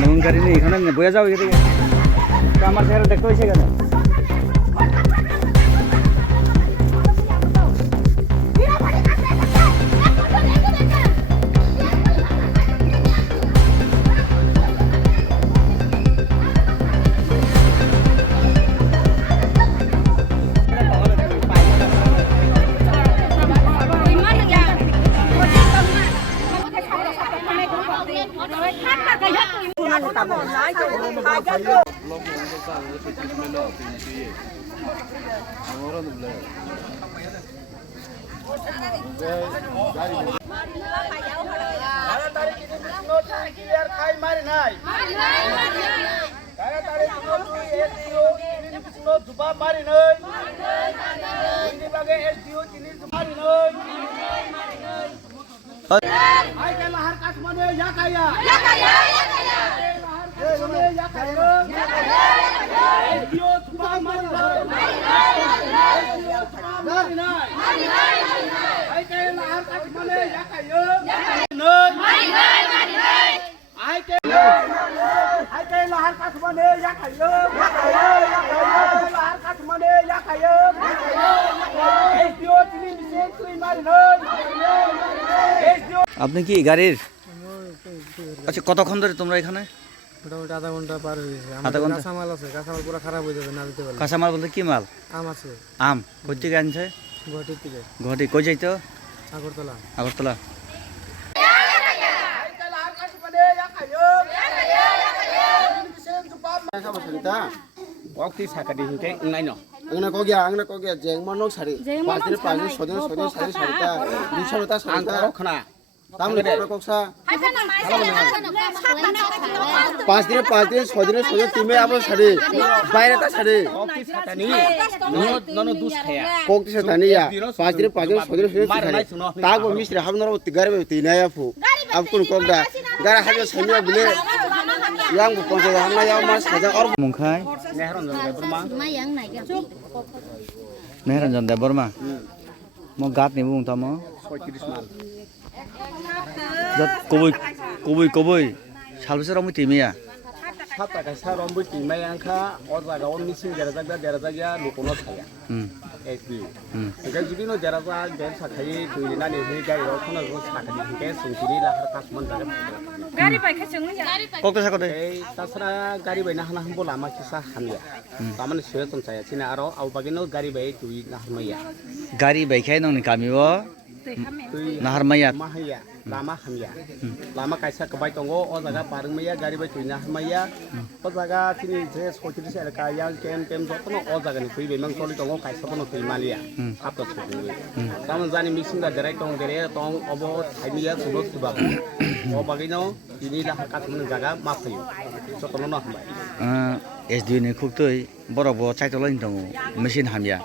নতুন গাড়ি নিয়ে এখানে বয়ে যাও এদিকে আমার চেহারা দেখতে হয়েছে কেন আপনি কি গাড়ির আচ্ছা কতক্ষণ ধরে তোমরা এখানে মোটামুটি আধা ঘন্টা পার হয়ে গেছে। আধা ঘন্টা কাঁচামাল আছে, কাঁচামাল পুরো খারাপ হয়ে যাবে না দিতে পারলে। কাঁচামাল বলতে কি মাল? আম আছে। আম কই থেকে আনছে? গুয়াহাটির থেকে। গুয়াহাটি কই যাইতো? Agartala. Agartala. waktu sakadi hingke ngai no angna ko gya jeng man nok sari pasir sari ta bisar ta sari ta khana tamle ko koksa 5 din 6 din time abo sari baire ta sari waktu sakani no dus khaya kokti sa tani ya 5 din 6 din sari ta go misri habnor tigar be tinaya fu ab kun kokda gara hajo samia bile yang bu ponsel hamna ya mas haja or mungkhai nehron jong burma Nehranjan de Burma mo gat ni bung tamo 36 man jat koboi salbese rong miti meya sata ka sa rombu timai angka oza ga on missing dera ya lukono saya SB ga judi no dera ja der sakai tuina ni he ga ro khona ro sakadi hingke sungkiri lahar kasmon jaga गाड़ी bike जोंनो जा kokta sakode ei tasra gari bai na hana hambo lama kisa hamya tamane sue ton saya china aro au bagino gari bai tui na hamya gari baikhai nong ni kamiwo nahar mayat mahaya lama hamya lama kaisa kebai tongo o jaga parung maya gari bai tui na hamya o jaga tini je soti se ka yang kem jotono o jaga ni tui bai mang toli tongo kaisa pono tui malia apto tui taman jani mixing da direct tong dere tong obo thaimiya sulo suba o bagino ini lah kasmun jaga mafayu jotono no hamya SDU ni খুবই বড় বড় চাইতলাইন দङ machine হামিয়া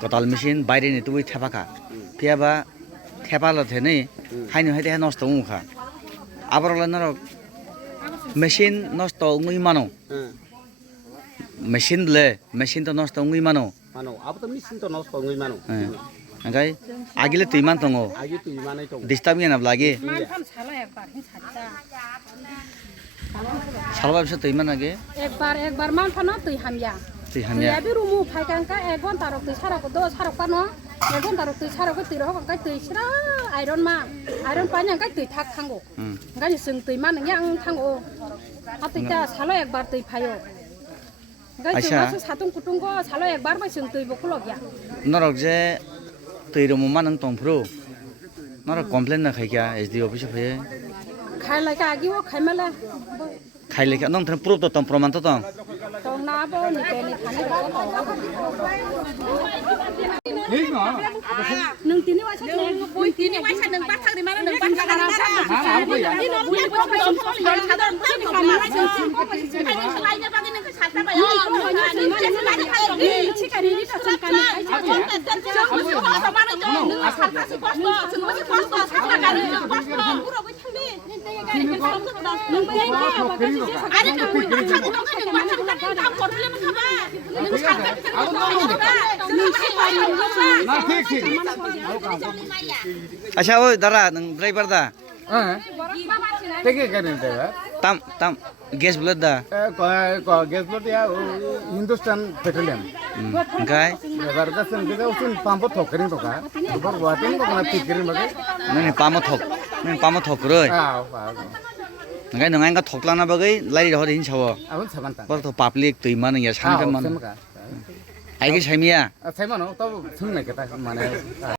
কতাল machine বাইরে ni তুই থেপাকা ফিয়াবা থেপাল থেনে হাইনো হাইতে নষ্ট মুখা আবারলা নর machine নষ্ট উই মানো মেশিন লে মেশিন তো নষ্ট উই মানো mano abu to mixing to nos pangui mano angkai agile tuy man tongo agi tui manai to disturb ngenap lagi मानथाम साला एकबार हिं साजा salwa bisa tuy man age एक बार मानथानो तुई हामया tuy hamya या बे रुमु फाइकांका एक घंटा रक तुई साराको दो साराक पानो एक घंटा रक तुई साराको तुई रह का तुई सिरा आयरन पानी का तुई थाक थांगो गानि जों तुई मान yang थांगो आतैता साला एकबार तुई फायो गाइ जों सातुं कुटुंगो साला एकबार मा जों तुई बखलो गया norok je tuy rumu man ang tongpro norok complain na khaikya SDU office phaye खाइला का आगिवो खाइमाला khaile ka nong thang proof to tong proman to tong tong na bo ni ke ni thani ko nung tini wa sa nung tini wa sa nung pathak di mana nung pathak na sa ni no bui ko ko som sol ya sa don bui ko ma sa ani selai nya bagi nung sa ta ba yo ni ma ni ma ni chi ka ni ni sa ka ni ai sa ko ko sa ma na jo nung sa ta si ko ko sa ta ka ni ko ko puro ko thang ni ni te ga ni ko nung te ga ba ka 아니 그 우리 마찬가지 똑같은 마찬가지 다 거슬리면 가봐. 너 잠깐 Asya oi dara nang driver da tege kan driver tam gas बुलाद दा gas বলতে Hindustan petroleum ओमफ्राय এবার কাছে যে উসুন pump থকরিং তোকা এবার গুয়াহাটি তো না পিকরিং বাকে नोंनि पामा थक्रoi ओंखाय नों आंगा थक्लाना बागै लाइरि हर हिनसाव আবুন সাবানতা बरथ पाब्लिक दैमा नों सानगोन मान সেমকা आइगे साइमिया সাইমানো তো শুন না কেতা মানে